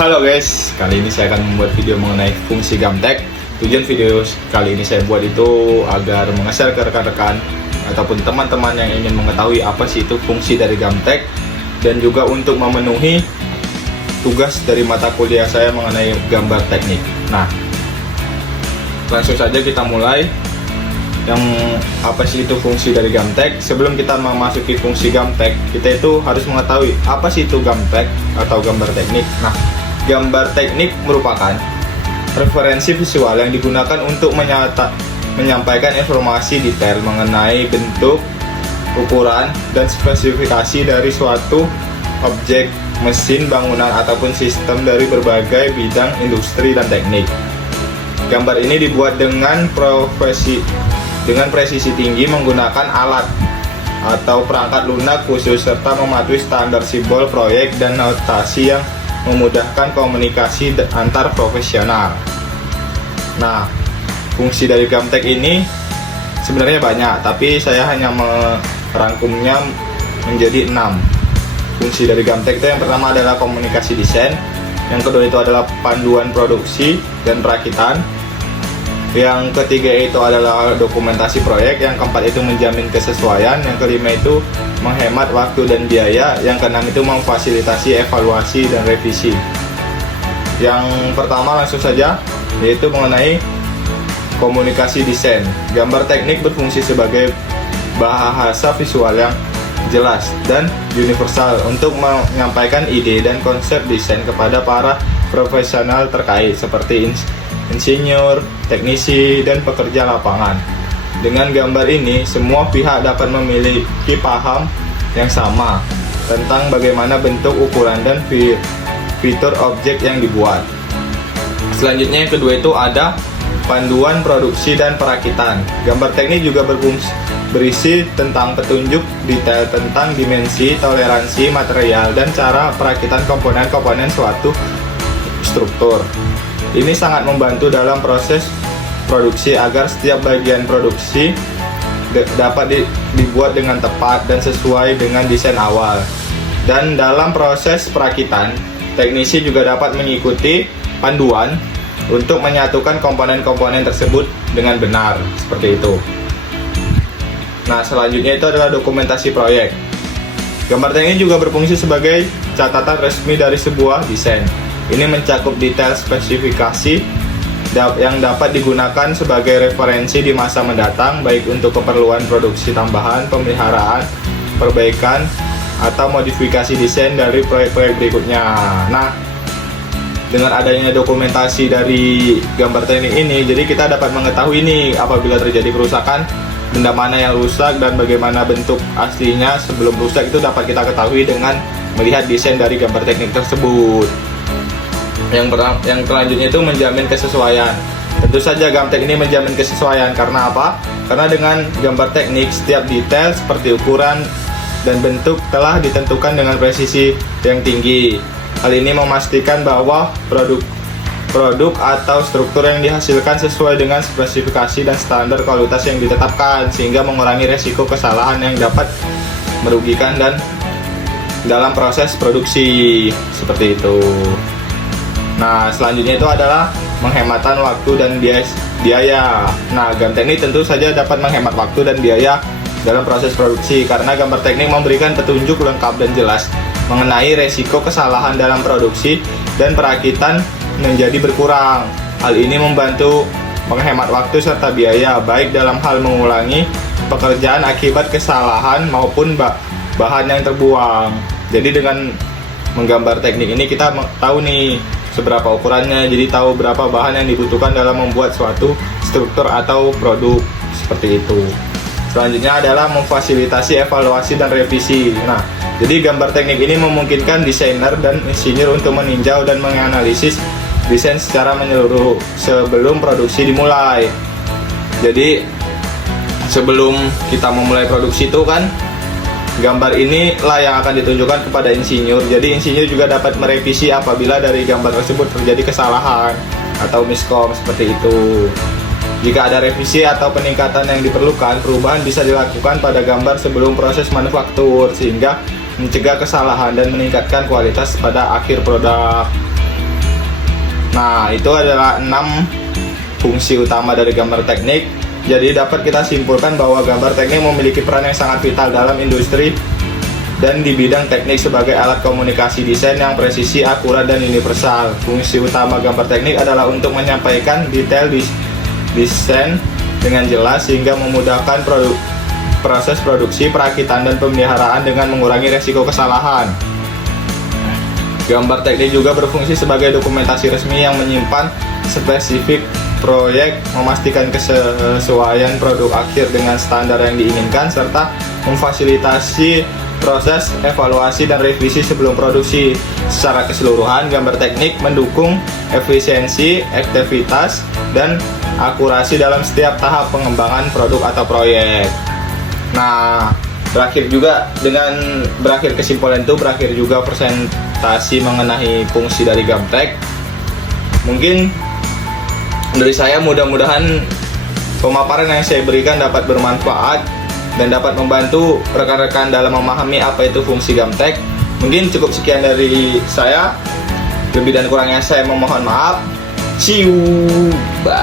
Halo guys, kali ini saya akan membuat video mengenai fungsi Gamtek. Tujuan video kali ini saya buat itu agar meng-share ke rekan-rekan ataupun teman-teman yang ingin mengetahui apa sih itu fungsi dari Gamtek, dan juga untuk memenuhi tugas dari mata kuliah saya mengenai gambar teknik. Nah, langsung saja kita mulai. Yang apa sih itu fungsi dari Gamtek? Sebelum kita memasuki fungsi Gamtek, kita itu harus mengetahui apa sih itu Gamtek atau gambar teknik. Nah, gambar teknik merupakan referensi visual yang digunakan untuk menyampaikan informasi detail mengenai bentuk, ukuran, dan spesifikasi dari suatu objek, mesin, bangunan, ataupun sistem dari berbagai bidang industri dan teknik. Gambar ini dibuat dengan presisi tinggi menggunakan alat atau perangkat lunak khusus serta mematuhi standar simbol proyek dan notasi yang memudahkan komunikasi antar profesional. Nah, fungsi dari Gamtek ini sebenarnya banyak, tapi saya hanya merangkumnya menjadi 6. Fungsi dari Gamtek itu yang pertama adalah komunikasi desain, yang kedua itu adalah panduan produksi dan perakitan, yang ketiga itu adalah dokumentasi proyek, yang keempat itu menjamin kesesuaian, yang kelima itu menghemat waktu dan biaya, yang keenam itu memfasilitasi evaluasi dan revisi. Yang pertama langsung saja, yaitu mengenai komunikasi desain. Gambar teknik berfungsi sebagai bahasa visual yang jelas dan universal untuk menyampaikan ide dan konsep desain kepada para profesional terkait seperti insinyur, teknisi, dan pekerja lapangan. Dengan gambar ini, semua pihak dapat memiliki paham yang sama tentang bagaimana bentuk, ukuran, dan fitur objek yang dibuat. Selanjutnya yang kedua itu ada panduan produksi dan perakitan. Gambar teknik juga berisi tentang petunjuk detail tentang dimensi, toleransi material, dan cara perakitan komponen-komponen suatu struktur. Ini sangat membantu dalam proses produksi agar setiap bagian produksi dapat dibuat dengan tepat dan sesuai dengan desain awal. Dan dalam proses perakitan, teknisi juga dapat mengikuti panduan untuk menyatukan komponen-komponen tersebut dengan benar, seperti itu. Nah, selanjutnya itu adalah dokumentasi proyek. Gambar teknik juga berfungsi sebagai catatan resmi dari sebuah desain. Ini mencakup detail spesifikasi yang dapat digunakan sebagai referensi di masa mendatang, baik untuk keperluan produksi tambahan, pemeliharaan, perbaikan, atau modifikasi desain dari proyek-proyek berikutnya. Nah, dengan adanya dokumentasi dari gambar teknik ini, jadi kita dapat mengetahui ini apabila terjadi kerusakan, benda mana yang rusak dan bagaimana bentuk aslinya sebelum rusak itu dapat kita ketahui dengan melihat desain dari gambar teknik tersebut. Yang selanjutnya itu menjamin kesesuaian. Tentu saja Gamtek ini menjamin kesesuaian karena apa? Karena dengan gambar teknik setiap detail seperti ukuran dan bentuk telah ditentukan dengan presisi yang tinggi. Hal ini memastikan bahwa produk atau struktur yang dihasilkan sesuai dengan spesifikasi dan standar kualitas yang ditetapkan, sehingga mengurangi resiko kesalahan yang dapat merugikan dan dalam proses produksi, seperti itu. Nah, selanjutnya itu adalah penghematan waktu dan biaya. Nah, Gamtek ini tentu saja dapat menghemat waktu dan biaya dalam proses produksi karena gambar teknik memberikan petunjuk lengkap dan jelas mengenai resiko kesalahan dalam produksi dan perakitan menjadi berkurang. Hal ini membantu menghemat waktu serta biaya baik dalam hal mengulangi pekerjaan akibat kesalahan maupun bahan yang terbuang. Jadi dengan menggambar teknik ini kita tahu nih seberapa ukurannya, jadi tahu berapa bahan yang dibutuhkan dalam membuat suatu struktur atau produk, seperti itu. Selanjutnya adalah memfasilitasi evaluasi dan revisi. Nah, jadi gambar teknik ini memungkinkan desainer dan insinyur untuk meninjau dan menganalisis desain secara menyeluruh sebelum produksi dimulai. Jadi sebelum kita memulai produksi itu kan gambar ini lah yang akan ditunjukkan kepada insinyur. Jadi insinyur juga dapat merevisi apabila dari gambar tersebut terjadi kesalahan atau miskom, seperti itu. Jika ada revisi atau peningkatan yang diperlukan, perubahan bisa dilakukan pada gambar sebelum proses manufaktur sehingga mencegah kesalahan dan meningkatkan kualitas pada akhir produk. Nah, itu adalah 6 fungsi utama dari gambar teknik. Jadi dapat kita simpulkan bahwa gambar teknik memiliki peran yang sangat vital dalam industri dan di bidang teknik sebagai alat komunikasi desain yang presisi, akurat, dan universal. Fungsi utama gambar teknik adalah untuk menyampaikan detail desain dengan jelas sehingga memudahkan proses produksi, perakitan, dan pemeliharaan dengan mengurangi resiko kesalahan. Gambar teknik juga berfungsi sebagai dokumentasi resmi yang menyimpan spesifik proyek, memastikan kesesuaian produk akhir dengan standar yang diinginkan, serta memfasilitasi proses evaluasi dan revisi sebelum produksi. Secara keseluruhan, gambar teknik mendukung efisiensi, efektivitas, dan akurasi dalam setiap tahap pengembangan produk atau proyek. Nah, berakhir kesimpulan itu berakhir juga presentasi mengenai fungsi dari Gamtek. Mungkin dari saya, mudah-mudahan pemaparan yang saya berikan dapat bermanfaat dan dapat membantu rekan-rekan dalam memahami apa itu fungsi Gamtek. Mungkin cukup sekian dari saya. Lebih dan kurangnya saya memohon maaf. See you. Bye.